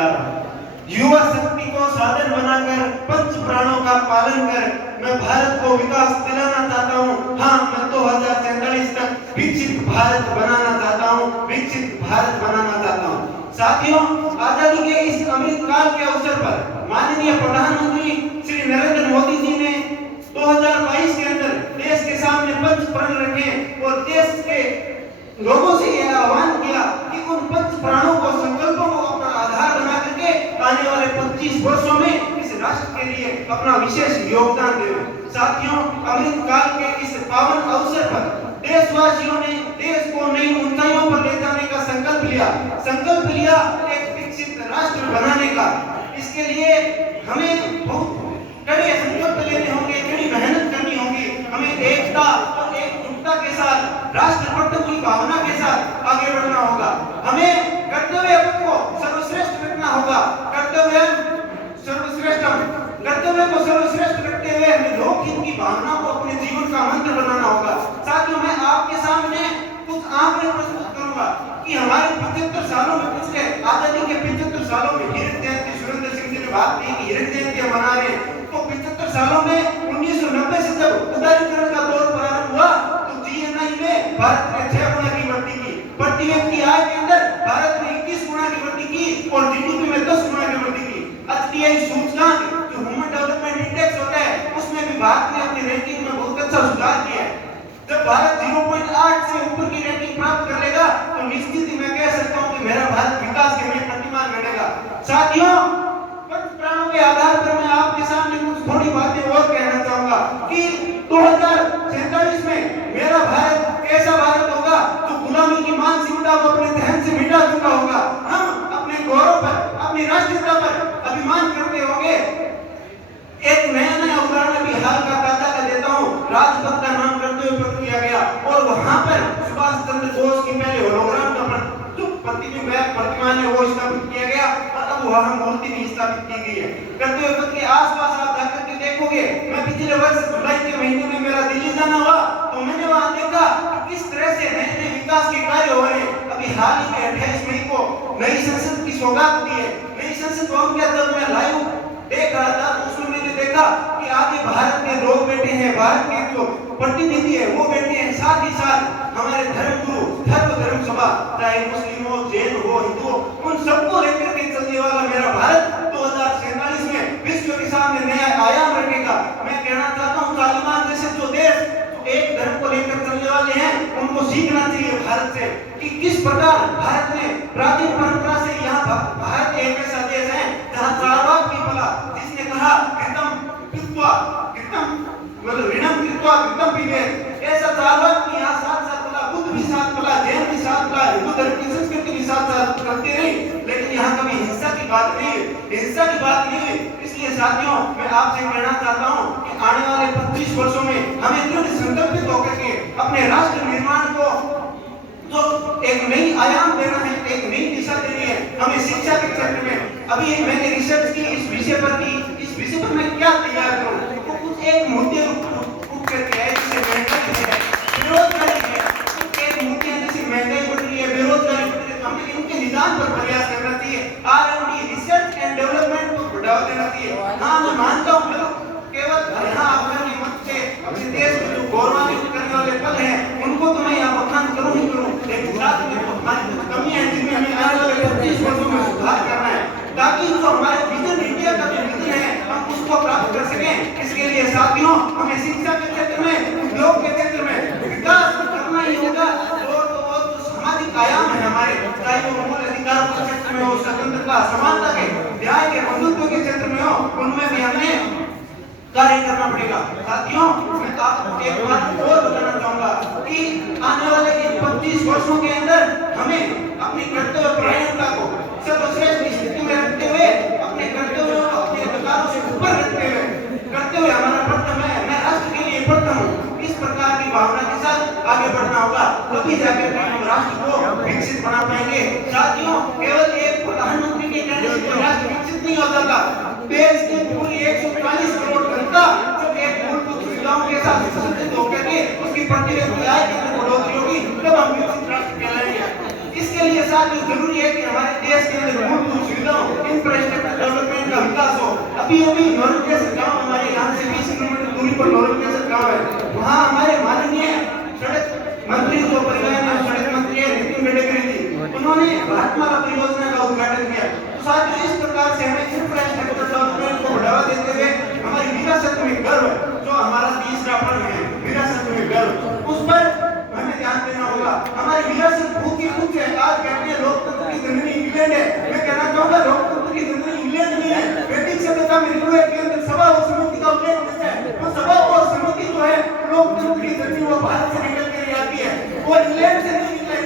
जा रहा हूं। युवा शक्ति को साधन बनाकर पंच प्राणों का पालन कर मैं भारत को विकास दिलाना चाहता हूं। हाँ, मैं 2047 तक विकसित भारत बनाना चाहता हूं, विकसित भारत बनाना चाहता हूं। साथियों, आजादी के इस अमृत काल के अवसर पर माननीय प्रधानमंत्री श्री नरेंद्र मोदी जी ने 2022 के अंदर देश के सामने पंच प्रण रखे और देश के लोगों से यह आह्वान किया कि उन पंच प्राणों को, संकल्पों को अपना आधार बना करके आने वाले 25 वर्षों में इस राष्ट्र के लिए अपना विशेष योगदान दें। साथियों, अमृत काल के इस पावन अवसर पर देशवासियों ने देश को नई ऊंचाइयों पर ले जाने का संकल्प लिया एक विकसित राष्ट्र बनाने का। इसके लिए हमें बहुत कड़े संकल्प लेने होंगे, कड़ी मेहनत करनी होगी। हमें एकता और एकजुटता के साथ, राष्ट्रभक्त की भावना के साथ आगे बढ़ना होगा। हमें कर्तव्य को सर्वश्रेष्ठ रखना होगा। कर्तव्य को सर्वश्रेष्ठ रखते हुए हमें लोकहित की भावना को अपने जीवन का मंत्र बनाना होगा। साथियों, मैं आपके सामने कुछ आंकड़े प्रस्तुत करूंगा कि हमारे 75 सालों में, पिछले आजादी के 75 सालों में हीरक जयंती सुरेंद्र सिंह जी ने बात की कि हीरक जयंती मना रहे हैं, तो 75 सालों में 1990 से जब उदारीकरण का दौर प्रारंभ हुआ तो जीएनआई में भारत ने 6 गुना की वृद्धि की। प्रति व्यक्ति आय के अंदर भारत ने 21 गुना की वृद्धि की और जीडीपी में 10 गुना की वृद्धि की। एचडीआई सूचकांक, जो ह्यूमन डेवलपमेंट इंडेक्स होता है, उसमें भी भारत ने अपनी रैंकिंग में बहुत अच्छा सुधार किया है। जब भारत 0.8 से ऊपर की रैंकिंग प्राप्त कर लेगा तो निश्चित ही मैं कह सकता हूं कि मेरा भारत विकास के नए प्रतिमान गढ़ेगा। साथियों, पंच प्राणों के आधार पर मैं आपके सामने कुछ थोड़ी बातें और कहना चाहूंगा कि 2047 में मेरा भारत कैसा भारत होगा जो गुलामी की मानसिकता को अपने जहन से मिटा चुका होगा। हम अपने गौरव पर, अपनी राष्ट्रीयता पर अभिमान करते होंगे। एक नया उदाहरण अभी हाल का ताजा का देता हूं। राजपथ का नाम करते हुए पत्र किया गया और वहां पर सुभाष चंद्र बोस की पहले होलोग्राम का जो प्रतिमा है वो स्थापित किया गया और अब वहां मूर्ति भी स्थापित की गई है। करते हुए पत्र के आसपास आप जाकर के देखोगे, मैं पिछले वर्ष जुलाई के महीने में मेरा दिल्ली जाना हुआ तो मैंने वहां देखा कि किस तरह से नए विकास के कार्य हो रहे हैं। अभी हाल ही में 28 मई को नई संसद की सौगात दी है। नई संसद भवन के अंदर मैं लाइव देख रहा था, उसमें मैंने देखा कि आगे भारत के लोग बैठे हैं, भारत के जो प्रतिनिधि है वो बैठे हैं, साथ ही साथ हमारे धर्मगुरु, धर्म सभा, चाहे मुस्लिम हो, जैन हो, हिंदू हो, उन सबको लेकर के चलने वाला मेरा भारत 2047 में विश्व के सामने नया आयाम रखेगा। मैं कहना चाहता हूँ, तालिबान जैसे जो देश एक धर्म को लेकर चलने वाले हैं, उनको सीखना चाहिए भारत से कि किस प्रकार भारत ने प्राचीन परंपरा से, यहाँ भारत एक ऐसा देश है जहाँ चारवाक की पला, जिसने कहा ऐसा चारवाक की यहाँ साथ पला, बुद्ध भी साथ पला, जैन भी साथ पला, हिंदू धर्म की संस्कृति भी साथ करते रही, लेकिन यहाँ कभी हिंसा की बात नहीं हुई। इसलिए साथियों, मैं आपसे कहना चाहता हूँ कि आने वाले 25 वर्षों में हमें दृढ़ संकल्पित होकर के अपने राष्ट्र निर्माण को जो एक नई आयाम देना है, एक नई दिशा देनी है। हमें शिक्षा के क्षेत्र में, अभी मैंने रिसर्च की इस विषय पर मैं क्या तैयार करूं, तो कुछ एक मुद्दे उठ करके है, जैसे महंगाई है, बेरोजगारी है, एक मुद्दे जैसे महंगाई बढ़ रही है, बेरोजगारी बढ़ रही है, हमें इनके निदान पर प्रयास करना चाहिए। R&D, रिसर्च एंड डेवलपमेंट को बढ़ावा देना चाहिए। हाँ, मैं मानता हूँ केवल यहाँ आपके मत से अपने देश में जो गौरवान्वित करने वाले पल हैं उनको तो मैं यहाँ बखान करूँ ही करूँ, लेकिन साथ में हमारी कुछ कमियां हैं जिनमें हमें आने वाले 25 वर्षों में सुधार करना है, ताकि जो हमारे विजन इंडिया का जो विजन है हम उसको प्राप्त कर सकें। इसके लिए साथियों, हमें शिक्षा के क्षेत्र में, उद्योग के क्षेत्र में विकास करना ही होगा। और तो सामाजिक आयाम है हमारे, चाहे वो मूल अधिकार के क्षेत्र में हो, स्वतंत्रता, समानता के, न्याय के, बंधुत्व के क्षेत्र में हो, उनमें भी हमें कार्य करना पड़ेगा। साथियों, मैं आपको एक बात और बताना चाहूंगा कि आने वाले इन 25 वर्षों के अंदर हमें अपनी कर्तव्य परायणता को सर्वश्रेष्ठ स्थिति में रखते हुए, अपने कर्तव्यों को अपने अधिकारों से ऊपर रखते हुए, कर्तव्य हमारा प्रथम है, मैं राष्ट्र के लिए प्रथम हूँ, इस प्रकार की भावना के साथ आगे बढ़ना होगा, तभी जाकर हम राष्ट्र को विकसित बना पाएंगे। साथियों, केवल एक प्रधानमंत्री के कहने से कोई राष्ट्र विकसित नहीं हो जाता। देश की पूरी 140 करोड़ जनता जब एक मूलभूत सुविधाओं के साथ सुसज्जित होकर के उसकी प्रति व्यक्ति आय के अंदर बढ़ोतरी होगी, तब हम विकसित राष्ट्र कहलाएंगे। इसके लिए साथियों जरूरी है कि हमारे देश के अंदर मूलभूत सुविधाओं, इन अभी अभी नौरंग कैसर गांव हमारे यहाँ से 20 किलोमीटर दूरी पर नौरंग कैसर गांव है, वहाँ हमारे माननीय सड़क मंत्री जो परिवहन और सड़क मंत्री है नितिन गडकरी जी, उन्होंने भारतमाला परियोजना का उद्घाटन किया। तो साथियों, इस प्रकार से हमें इंफ्रास्ट्रक्चर डेवलपमेंट को बढ़ावा देते हुए हमारी विरासत में गर्व, जो हमारा तीसरा पर्व है विरासत में गर्व, उस पर हमें ध्यान देना होगा। हमारी विरासत बहुत ही कुछ है। आज कहते हैं लोकतंत्र की जननी इंग्लैंड है, मैं कहना चाहूंगा लोकतंत्र की जननी इंग्लैंड नहीं है। वैदिक सभ्यता में रिग्वेद के अंदर सभा और समिति का उल्लेख मिलता है। वो सभा और समिति जो है लोकतंत्र की जननी, वो भारत से निकल कर आती है, वो इंग्लैंड से नहीं निकली।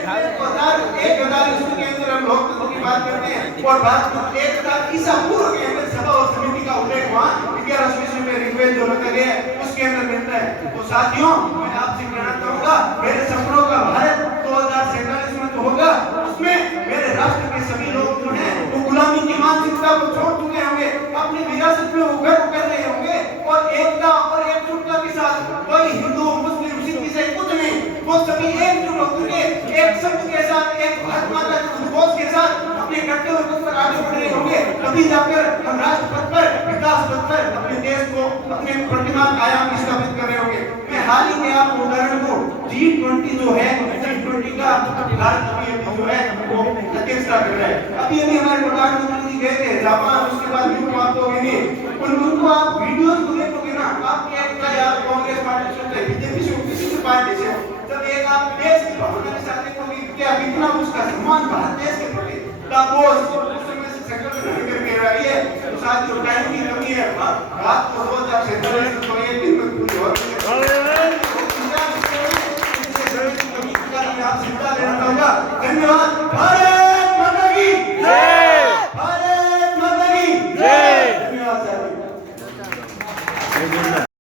1000 ईस्वी के अंदर हम लोकतंत्र की बात करते हैं और भारत में 1000 ईसा पूर्व के अंदर सभा और समिति का उल्लेख वहाँ 1100 ईस्वी में ऋग्वेद जो रखा गया है उसके अंदर मिलता है। तो साथियों, मैं आपसे कहना चाहूंगा मेरे सपनों का भारत 2047 में तो होगा, उसमें मेरे राष्ट्र के सभी लोग जो हैं वो गुलामी की मानसिकता को छोड़ चुके होंगे, अपनी विरासत में वो गर्व कर रहे होंगे और एकता और एकजुटता के साथ कोई हिंदू मुस्लिम सिख ईसाई कुछ नहीं, वो सभी एकजुट होकर के एक शब्द के साथ एक भारत माता के उद्घोष के साथ अपने कर्तव्य पथ पर आगे बढ़ रहे होंगे। तभी जाकर हम राष्ट्र पथ पर विकास पथ पर अपने देश को अपने प्रतिमा आयाम स्थापित कर रहे होंगे। मैं हाल ही में आपको उदाहरण दूं, G20 जो है G20 का भारत अभी जो है वो अध्यक्षता कर रहा है। अभी हमारे प्रधानमंत्री जी गए थे जापान, उसके बाद न्यू बात हो गई उनको आप वीडियोस को देखोगे ना, आप एक आप कांग्रेस पार्टी से बीजेपी से किसी भी पार्टी से जब एक आप देश की भावना के साथ देखोगे क्या कितना उसका सम्मान भारत देश के प्रति तापोस उस समय से सकल करके रही है। तो साथियों, टाइम की कमी है, बात को 2047 तो ये दिन में पूरी हो धन्यवाद। भारत माता की जय, भारत माता की जय। धन्यवाद।